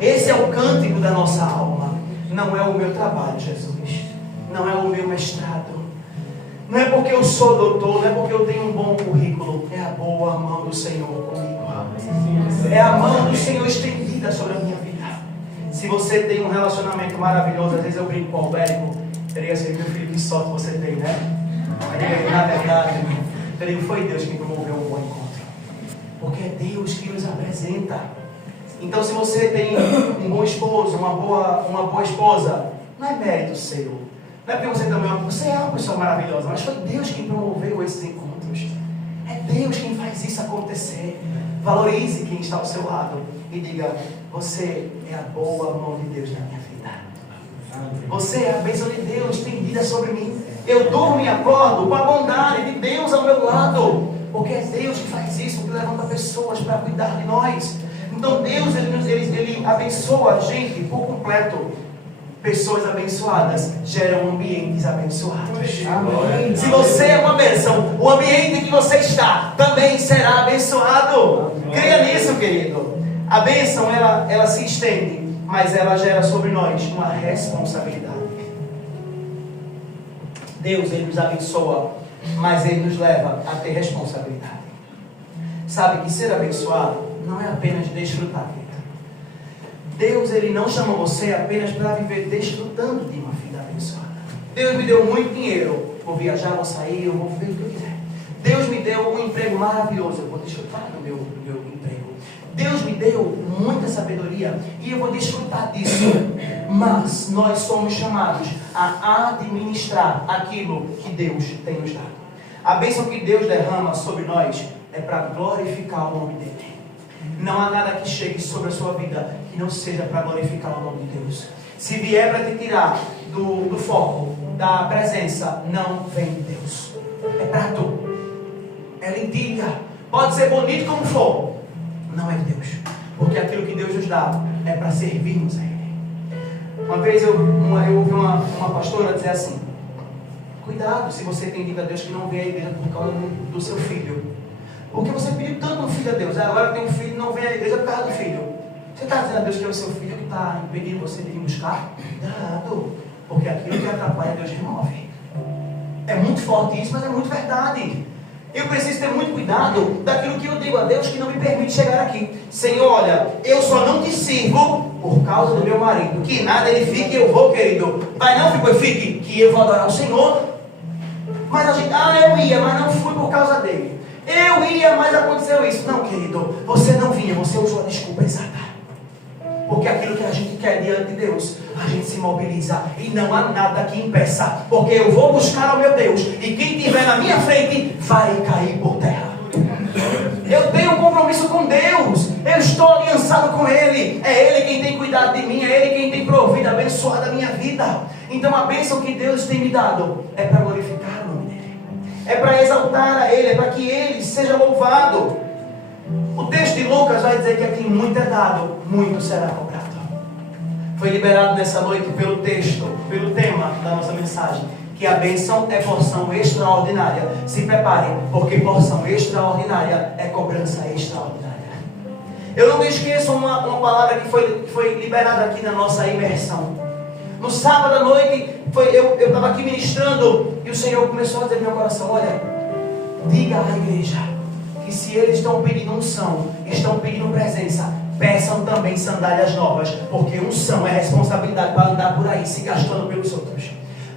Esse é o cântico da nossa alma. Não é o meu trabalho, Jesus. Não é o meu mestrado. Não é porque eu sou doutor, não é porque eu tenho um bom currículo. É a boa mão do Senhor comigo. É a mão do Senhor estendida sobre a minha vida. Se você tem um relacionamento maravilhoso, às vezes eu brinco com o Albérico, teria assim: meu filho, que sorte você tem, né? Na verdade, foi Deus que promoveu um bom encontro. Porque é Deus que nos apresenta. Então, se você tem um bom esposo, uma boa esposa, não é mérito seu. Não é porque você é uma pessoa maravilhosa, mas foi Deus quem promoveu esses encontros. É Deus quem faz isso acontecer. Valorize quem está ao seu lado e diga: você é a boa mão de Deus na minha vida. Você é a bênção de Deus estendida sobre mim. Eu durmo e acordo com a bondade de Deus ao meu lado. Porque é Deus que faz isso, que levanta pessoas para cuidar de nós. Então Deus, ele abençoa a gente por completo. Pessoas abençoadas geram ambientes abençoados. Amém. Se você é uma bênção, o ambiente em que você está também será abençoado. Amém. Creia nisso, querido. A bênção, ela se estende, mas ela gera sobre nós uma responsabilidade. Deus, Ele nos abençoa, mas Ele nos leva a ter responsabilidade. Sabe que ser abençoado não é apenas desfrutar. Deus, Ele não chamou você apenas para viver desfrutando de uma vida abençoada. Deus me deu muito dinheiro, vou viajar, vou sair, eu vou viver o que eu quiser. Deus me deu um emprego maravilhoso, eu vou desfrutar do meu emprego. Deus me deu muita sabedoria e eu vou desfrutar disso. Mas nós somos chamados a administrar aquilo que Deus tem nos dado. A bênção que Deus derrama sobre nós é para glorificar o nome dEle. Não há nada que chegue sobre a sua vida que não seja para glorificar o nome de Deus. Se vier para te tirar do foco, da presença, não vem de Deus. É para tu. É lentilha. Pode ser bonito como for. Não é de Deus. Porque aquilo que Deus nos dá é para servirmos a Ele. Uma vez eu ouvi uma pastora dizer assim: cuidado se você tem dito a Deus que não vem à igreja por causa do seu filho. Porque você pediu tanto um filho a Deus. Agora que tem um filho, não vem à igreja por causa do filho. Você está dizendo a Deus que é o seu filho que está impedindo você de vir buscar? Cuidado. Porque aquilo que atrapalha, Deus remove. É muito forte isso, mas é muito verdade. Eu preciso ter muito cuidado daquilo que eu digo a Deus que não me permite chegar aqui. Senhor, olha, eu só não te sirvo por causa do meu marido. Que nada ele fique, eu vou, querido. Vai não, fique, que eu vou adorar o Senhor. Mas a gente, eu ia, mas não fui por causa dele. Eu ia, mas aconteceu isso. Não, querido, você não vinha, você usou a desculpa exata. Porque aquilo que a gente quer diante de Deus, a gente se mobiliza e não há nada que impeça. Porque eu vou buscar ao meu Deus e quem estiver na minha frente vai cair por terra. Eu tenho um compromisso com Deus. Eu estou aliançado com Ele. É Ele quem tem cuidado de mim. É Ele quem tem provido, abençoado a minha vida. Então a bênção que Deus tem me dado é para glorificar o nome dEle. É para exaltar a Ele. É para que Ele seja louvado. O texto de Lucas vai dizer que aqui muito é dado, muito será cobrado. Foi liberado nessa noite pelo texto, pelo tema da nossa mensagem, que a bênção é porção extraordinária. Se preparem, porque porção extraordinária é cobrança extraordinária. Eu não me esqueço uma palavra que foi liberada aqui na nossa imersão. No sábado à noite, eu estava aqui ministrando e o Senhor começou a dizer no meu coração: olha, diga à igreja que se eles estão pedindo unção, estão pedindo presença, peçam também sandálias novas, porque unção é responsabilidade para andar por aí se gastando pelos outros.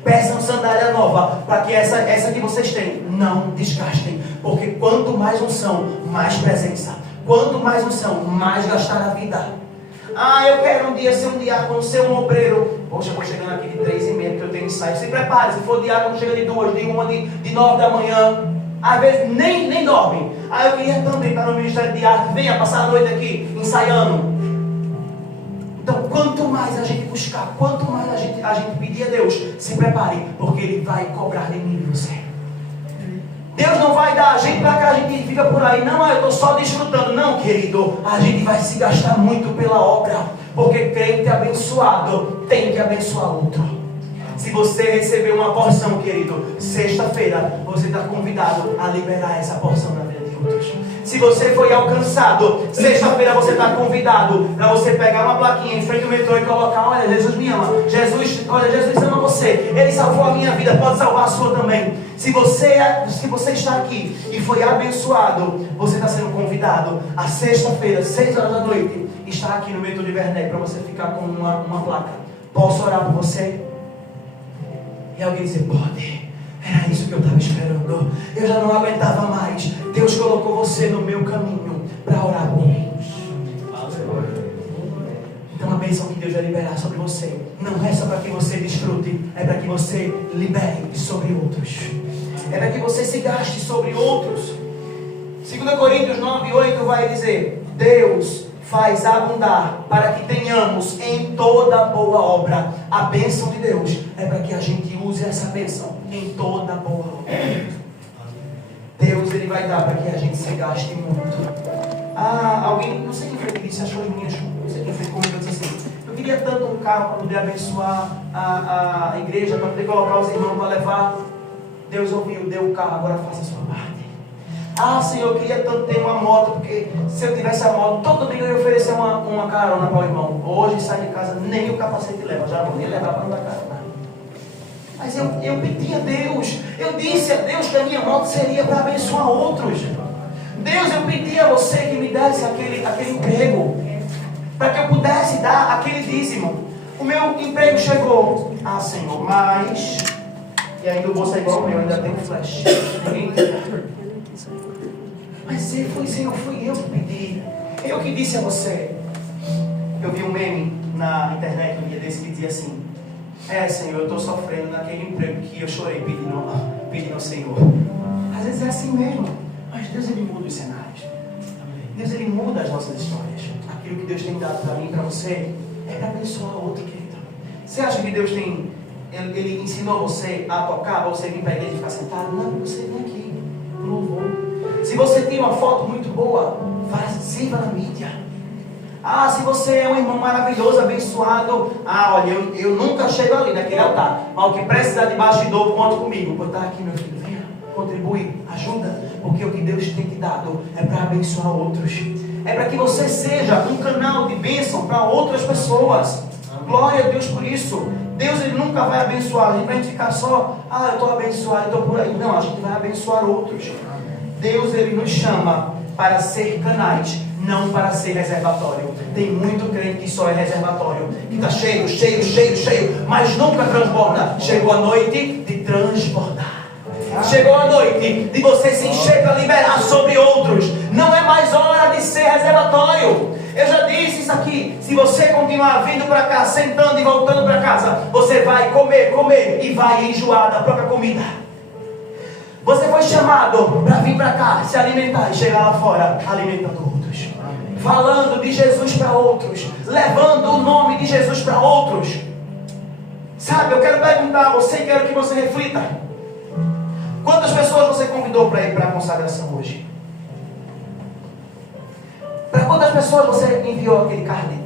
Peçam sandália nova, para que essa que vocês têm não desgastem, porque quanto mais unção, mais presença. Quanto mais unção, mais gastar a vida. Eu quero um dia ser um diácono, ser um obreiro. Poxa, eu vou chegando aqui de 3h30, porque eu tenho ensaio. Se prepare, se for diácono, chega de 2, de 1, de 9 da manhã. Às vezes nem dormem. Eu queria tanto entrar no Ministério de Arte. Venha passar a noite aqui, ensaiando. Então, quanto mais a gente buscar, quanto mais a gente pedir a Deus, se prepare, porque Ele vai cobrar de mim e de você. Deus não vai dar a gente para que a gente fica por aí. Não, eu estou só desfrutando. Não, querido, a gente vai se gastar muito pela obra. Porque crente abençoado tem que abençoar outro. Se você recebeu uma porção, querido, sexta-feira você está convidado a liberar essa porção na vida de outros. Se você foi alcançado, sexta-feira você está convidado para você pegar uma plaquinha em frente ao metrô e colocar: olha, Jesus me ama, Jesus ama você, Ele salvou a minha vida, pode salvar a sua também. Se você está aqui e foi abençoado, você está sendo convidado a sexta-feira, 6 horas da noite, estar aqui no metrô de Werneck, para você ficar com uma placa: posso orar por você? E alguém dizer: pode. Era isso que eu estava esperando. Eu já não aguentava mais. Deus colocou você no meu caminho para orar por mim. Então a bênção que Deus vai liberar sobre você não é só para que você desfrute, é para que você libere sobre outros. É para que você se gaste sobre outros. 2 Coríntios 9:8 vai dizer: Deus faz abundar para que tenhamos em toda boa obra. A bênção de Deus é para que a gente use essa bênção em toda boa obra. Deus, Ele vai dar para que a gente se gaste muito. Alguém, não sei quem foi que disse, acho que foi meninos, não sei quem foi comigo, disse assim: eu queria tanto um carro para poder abençoar a igreja, para poder colocar os irmãos para levar. Deus ouviu, deu o carro, agora faça a sua parte. Senhor, eu queria tanto ter uma moto, porque se eu tivesse a moto, todo domingo eu ia oferecer uma carona para o irmão. Hoje sai de casa, nem o capacete leva, já vou nem levar para não dar carona. Mas eu pedi a Deus, eu disse a Deus que a minha moto seria para abençoar outros. Deus, eu pedi a você que me desse aquele emprego, para que eu pudesse dar aquele dízimo. O meu emprego chegou. Senhor, mas... E ainda o bolso é igual ao meu, ainda tem um flash. Mas Senhor, fui eu que pedi. Eu que disse a você. Eu vi um meme na internet um dia desse que dizia assim: Senhor, eu estou sofrendo naquele emprego que eu chorei pedindo ao Senhor. Às vezes é assim mesmo. Mas Deus, Ele muda os cenários. Deus, Ele muda as nossas histórias. Aquilo que Deus tem dado para mim e para você é para abençoar outro, querido. Você acha que Deus Ele ensinou você a tocar, para você vir para a igreja e ficar sentado? Não, você vem aqui no louvor. Se você tem uma foto muito boa, sirva na mídia. Se você é um irmão maravilhoso, abençoado, olha, eu nunca chego ali naquele altar, mas o que precisar de bastidor, conta comigo. Vou estar aqui, meu filho, venha, contribui, ajuda, porque o que Deus tem te dado é para abençoar outros, é para que você seja um canal de bênção para outras pessoas. Glória a Deus por isso. Deus, Ele nunca vai abençoar a gente vai ficar só: eu estou abençoado, estou por aí. Não, a gente vai abençoar outros. Deus, Ele nos chama para ser canais, não para ser reservatório. Tem muito crente que só é reservatório, que está cheio, mas nunca transborda. Chegou a noite de transbordar. Chegou a noite de você se encher para liberar sobre outros. Não é mais hora de ser reservatório. Eu já disse isso aqui: se você continuar vindo para cá, sentando e voltando para casa, você vai comer e vai enjoar da própria comida. Você foi chamado para vir para cá, se alimentar e chegar lá fora alimentando outros. Amém. Falando de Jesus para outros, levando o nome de Jesus para outros. Sabe, eu quero perguntar a você e quero que você reflita: quantas pessoas você convidou para ir para a consagração hoje? Para quantas pessoas você enviou aquele carne?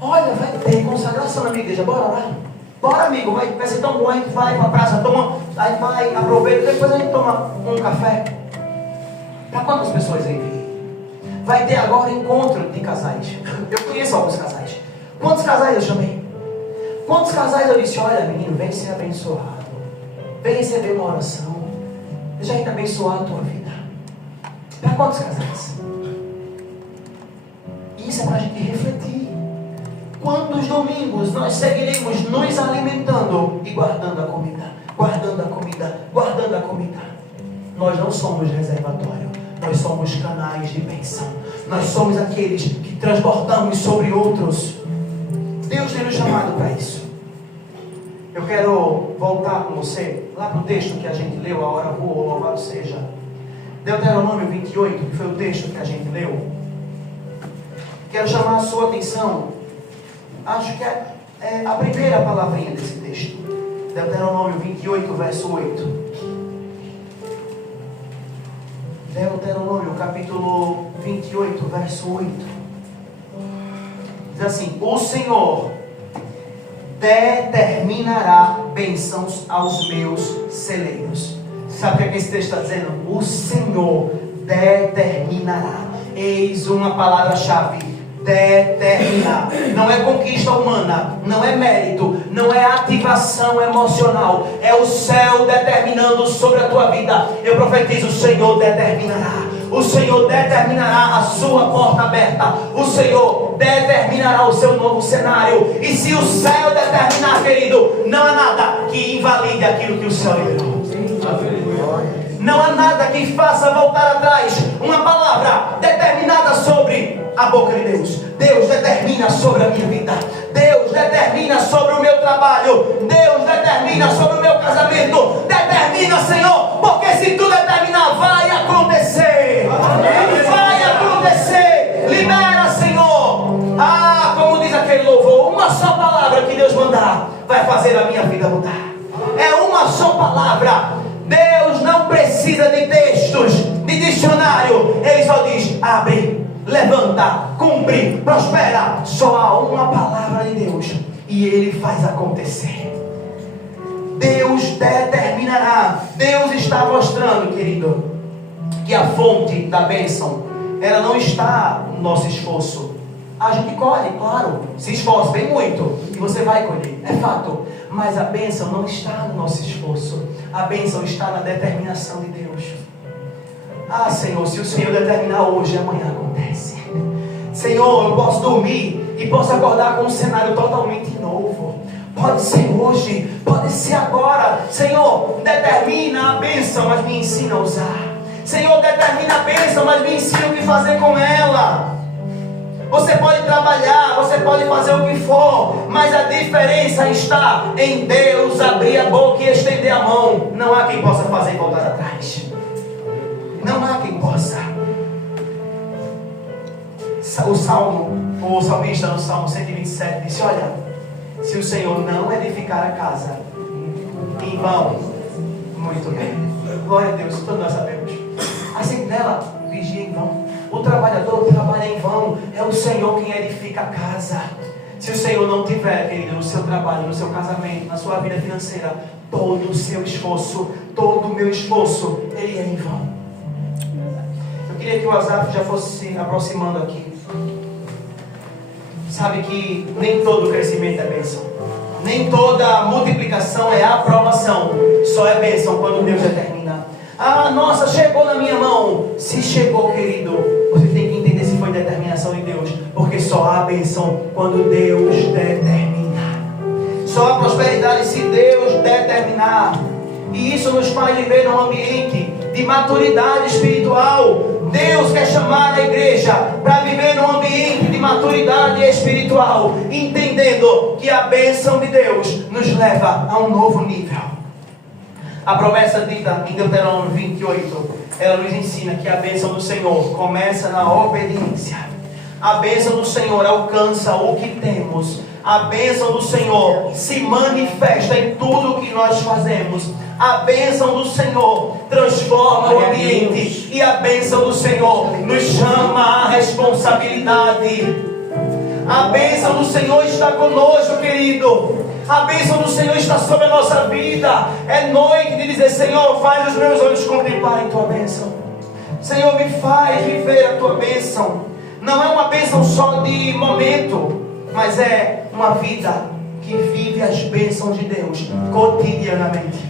Olha, vai ter consagração na minha igreja, bora lá. Bora, amigo, vai ser tão bom. A gente vai para a praça, aí vai, aproveita, depois a gente toma um café. Para quantas pessoas eu enviei? Vai ter agora encontro de casais. Eu conheço alguns casais. Quantos casais eu chamei? Quantos casais eu disse: olha, menino, vem ser abençoado, vem receber uma oração, deixa a gente abençoar a tua vida. Para quantos casais? Isso é para a gente refletir. Quantos domingos nós seguiremos nos alimentando e guardando a comida? Guardando a comida, guardando a comida. Nós não somos reservatório, nós somos canais de bênção. Nós somos aqueles que transbordamos sobre outros. Deus tem nos chamado para isso. Eu quero voltar com você lá para o texto que a gente leu: a hora voou, louvado seja. Deuteronômio 28, que foi o texto que a gente leu. Quero chamar a sua atenção. Acho que é a primeira palavrinha desse texto. Deuteronômio 28, verso 8. Deuteronômio, capítulo 28, verso 8. Diz assim: o Senhor determinará bênçãos aos meus celeiros. Sabe o que esse texto está dizendo? O Senhor determinará. Eis uma palavra-chave: determinar. Não é conquista humana, não é mérito, não é ativação emocional. É o céu determinando sobre a tua vida. Eu profetizo: o Senhor determinará. O Senhor determinará a sua porta aberta. O Senhor determinará o seu novo cenário. E se o céu determinar, querido, não há nada que invalide aquilo que o céu liberou. Não há nada que faça voltar atrás uma palavra determinada sobre a boca de Deus. Deus determina sobre a minha vida. Deus determina sobre o meu trabalho. Deus determina sobre o meu casamento. Determina, Senhor, porque se tu determinar, vai acontecer. Vai acontecer. Libera, Senhor. Ah, como diz aquele louvor, uma só palavra que Deus mandar vai fazer a minha vida mudar. É uma só palavra. Deus não precisa de textos, de dicionário. Ele só diz: abre, levanta, cumpre, prospera. Só há uma palavra de Deus e Ele faz acontecer. Deus determinará. Deus está mostrando, querido, que a fonte da bênção, ela não está no nosso esforço. A gente colhe, claro, se esforça bem muito e você vai colher, é fato. Mas a bênção não está no nosso esforço. A bênção está na determinação de Deus. Ah, Senhor, se o Senhor determinar hoje, amanhã acontece. Senhor, eu posso dormir e posso acordar com um cenário totalmente novo. Pode ser hoje, pode ser agora. Senhor, determina a bênção, mas me ensina a usar. Senhor, determina a bênção, mas me ensina o que fazer com ela. Você pode trabalhar, você pode fazer o que for, mas a diferença está em Deus abrir a boca e estender a mão. Não há quem possa fazer e voltar atrás. Não há quem possa. O salmista no Salmo 127 disse: olha, se o Senhor não edificar a casa, em vão, muito bem. Glória a Deus, todos nós sabemos. A sentinela vigia em vão. O trabalhador trabalha em vão. É o Senhor quem edifica a casa. Se o Senhor não tiver, querido, no seu trabalho, no seu casamento, na sua vida financeira, todo o seu esforço, todo o meu esforço, ele é em vão. Eu queria que o Asaf já fosse se aproximando aqui. Sabe que nem todo crescimento é bênção. Nem toda multiplicação é aprovação. Só é bênção quando Deus determina. Ah, nossa, chegou na minha mão. Se chegou, querido, você tem que entender se foi determinação de Deus. Porque só há bênção quando Deus determina. Só há prosperidade se Deus determinar. E isso nos faz viver num ambiente de maturidade espiritual. Deus quer chamar a igreja para viver num ambiente de maturidade espiritual, entendendo que a bênção de Deus nos leva a um novo nível. A promessa dita em Deuteronômio 28, ela nos ensina que a bênção do Senhor começa na obediência. A bênção do Senhor alcança o que temos. A bênção do Senhor se manifesta em tudo o que nós fazemos. A bênção do Senhor transforma o ambiente. E a bênção do Senhor nos chama à responsabilidade. A bênção do Senhor está conosco, querido. A bênção do Senhor está sobre a nossa vida. É noite de dizer: Senhor, faz os meus olhos contemplarem tua bênção. Senhor, me faz viver a tua bênção. Não é uma bênção só de momento, mas é uma vida que vive as bênçãos de Deus cotidianamente.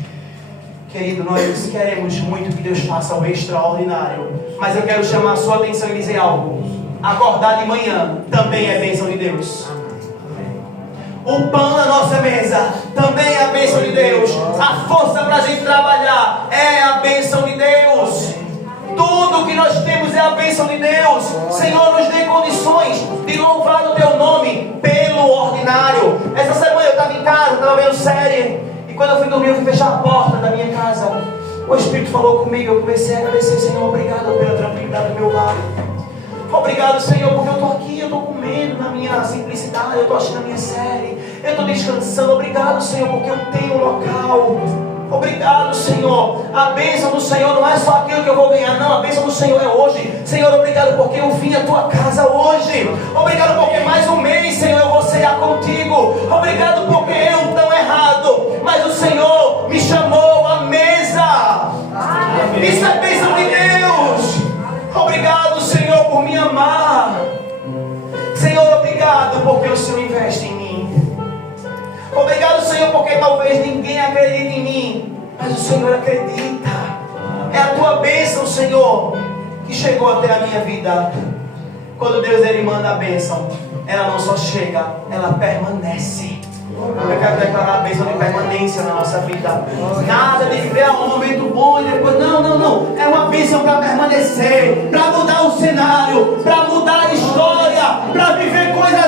Querido, nós queremos muito que Deus faça o extraordinário, mas eu quero chamar a sua atenção e dizer algo: acordar de manhã também é bênção de Deus. O pão na nossa mesa também é a bênção de Deus. A força para a gente trabalhar é a bênção de Deus. Tudo que nós temos é a bênção de Deus. Senhor, nos dê condições de louvar o teu nome pelo ordinário. Essa semana eu estava em casa, estava vendo série, e quando eu fui dormir, eu fui fechar a porta da minha casa. O Espírito falou comigo, eu comecei a agradecer: Senhor, obrigado pela tranquilidade do meu lar. Obrigado, Senhor, porque eu estou aqui, eu estou comendo na minha simplicidade, eu estou assistindo a minha série, eu estou descansando. Obrigado, Senhor, porque eu tenho um local. Obrigado, Senhor. A bênção do Senhor não é só aquilo que eu vou ganhar, não. A bênção do Senhor é hoje. Senhor, obrigado porque eu vim à tua casa hoje. Obrigado porque mais um mês, Senhor, eu vou cear contigo. Obrigado porque o Senhor investe em mim. Obrigado, Senhor, porque talvez ninguém acredite em mim, mas o Senhor acredita. É a tua bênção, Senhor, que chegou até a minha vida. Quando Deus ele manda a bênção, ela não só chega, ela permanece. Eu quero declarar a bênção de permanência na nossa vida. Nada de viver um momento bom e depois. Não. É uma bênção para permanecer, para mudar o cenário, para mudar a história, para viver coisas